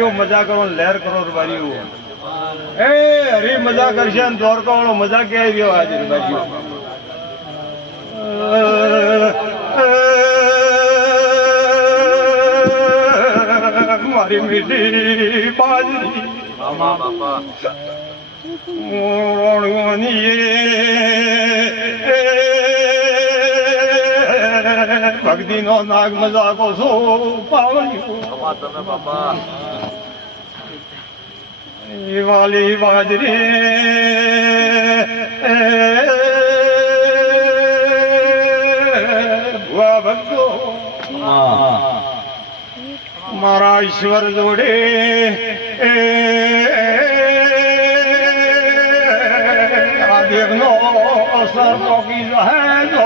બારીઓ મજા કરો લહેર કરો બારીઓ એ હરી મજા કરશે ને દ્વારકા વાળો મજા ક્યાંય રહ્યો આજે બારીઓ મારી મીઠી બાજરી ભક્તિ નો નાગ મજાકો છો પાવડી વાલી બાજરી ભુવા ભક્તો મારા ઈશ્વર જોડે આ દેવનો અસર પોકી જાય જો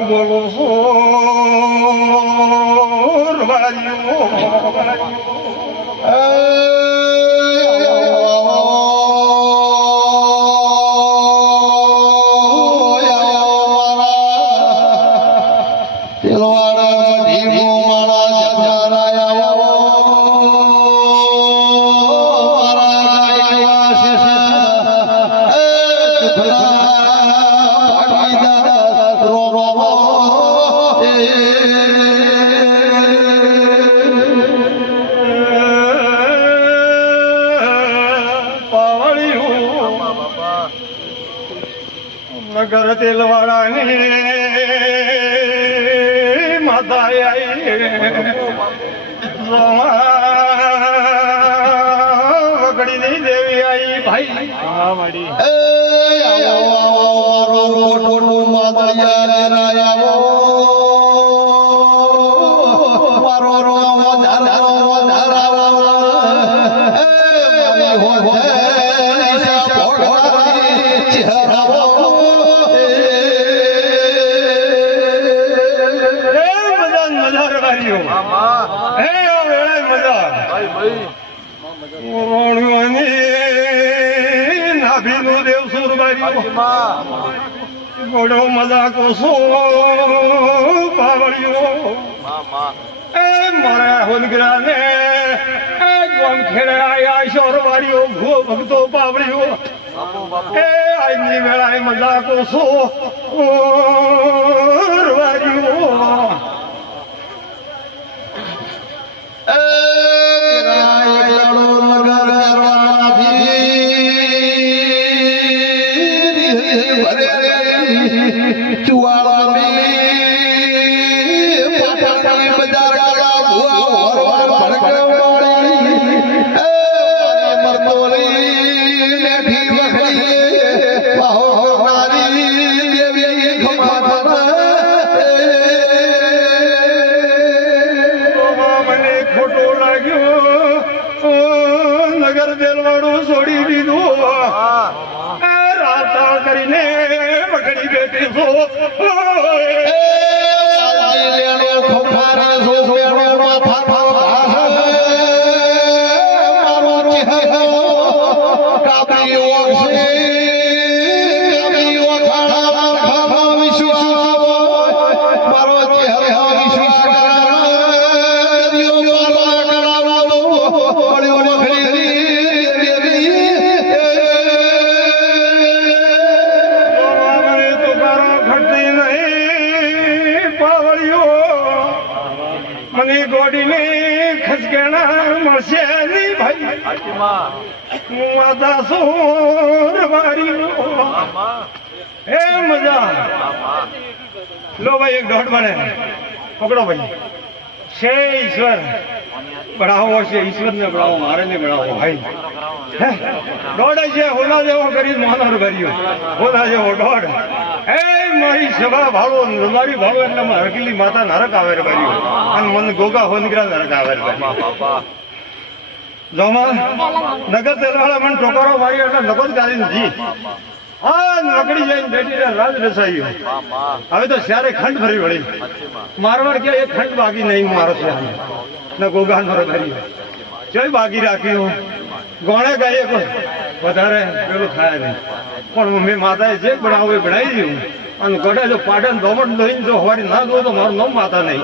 બોલો સોર વાલીઓ નગર તેલવાળાની માતા આઈ વગડીની દેવી આઈ ભાઈ હા માડી નાભીનું દેવ સુરબારી ગોડો મજાકો છો પાવળિયો એ મારા હોનગરા ને એ ગોમ ખેડે આયા શોરવાડીઓ ભૂ ભક્તો પાવળિયો એ આજની વેળાએ મજાકો છો વાડીઓ નગર દેલવાડું છોડી દીધું રાતા કરીને પકડી બેઠી છો મને ગોડીને ખસકેણા મળશે નહીં ભાઈ માતા સોર વારી હે મજા લો ભાઈ એક દોઢ બને પકડો ભાઈ છે ઈશ્વર બળાવો છે ઈશ્વર ને બળાવો મારે ને બળાવો ભાઈ દોડ છે હોલા જેવો કરી મોનર ભર્યો હોલા જેવો દોડ હે મારી સભા ભાળો મારી ભાળો એટલે હરકીલી માતા નરક આવે રે ભર્યો અને મને ગોગા હોનગરા નરક આવે રે જોમાં નગર તેલવાળા મને ટોકરો મારી એટલે નગદ ગાડી નથી હા નકડી જઈને બેઠી રાજ રસાયું હવે તો ત્યારે ખંડ ભરી વળી મારવાડ કે એક ખંડ બાકી નહીં મારો છે ને ગોગા મારો ભર્યો જોઈ બાકી રાખ્યું ગોણે ગાય કોઈ વધારે પેલું થાય નહીં પણ મેં માતાએ જે બનાવું એ બનાવી દીધું અને ગોડા જો પાટણ દોમટ લઈને જો હવારી ના દો તો મારું નામ માતા નહીં.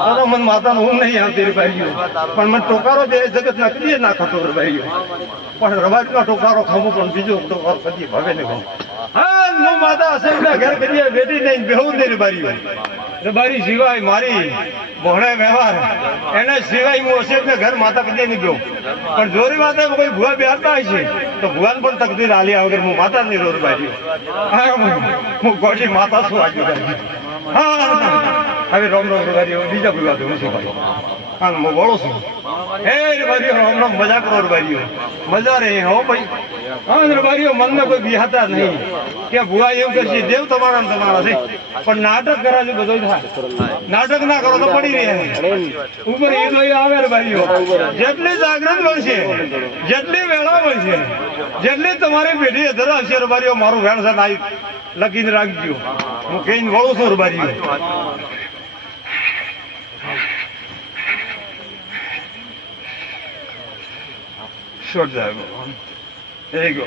દાદા મને માતાનું ઊંઘ નહીં આવતી રે ભાઈઓ. પણ મને ટોકારો દે જગત ના કદી ના ખતો રે ભાઈઓ. પણ રવાજનો ટોકારો ખામો પણ બીજો ટોકારો કદી ભાવે નહીં ખામો. હા હું માતા હશે ઘર કરીએ બેટી નહીં બેહું દે રે ભાઈઓ. રબારી સિવાય મારી ભોણે વ્યવહાર એના સિવાય હું હશે ને ઘર માતા કદી નહીં બેહું. પણ જોરી માતા કોઈ ભૂવા બેહતા હોય છે તો ભૂવાને પણ તકદીર આલ્યા વગર હું માતા નહીં રોર ભાઈઓ. હા હું ગોડી માતા છું આજે. હા હવે રોમ રોમ ભાઈઓ બીજા કોઈ વાત હું શું ભાઈ. હા હું બોલું છું હે ભાઈઓ રોમ રોમ મજા કરો ભાઈઓ. મજા રહે હો ભાઈ. હા ભાઈઓ મનમાં કોઈ બિહાતા નહીં કે ભૂવા એવું કરશે દેવ તમારા ને તમારા છે. પણ નાટક કરાવજો બધું થાય. નાટક ના કરો તો પડી રહે ઉપર એ તો આવે રે ભાઈઓ. જેટલી જાગૃત બનશે જેટલી વેળા બનશે જેટલી તમારી પેઢી ધરાવશે રે ભાઈઓ મારું વેણ છે નાઈ લખીને રાખજો. હું કહીને વળું છું રે ભાઈઓ. શોટ જાય એ ગયો.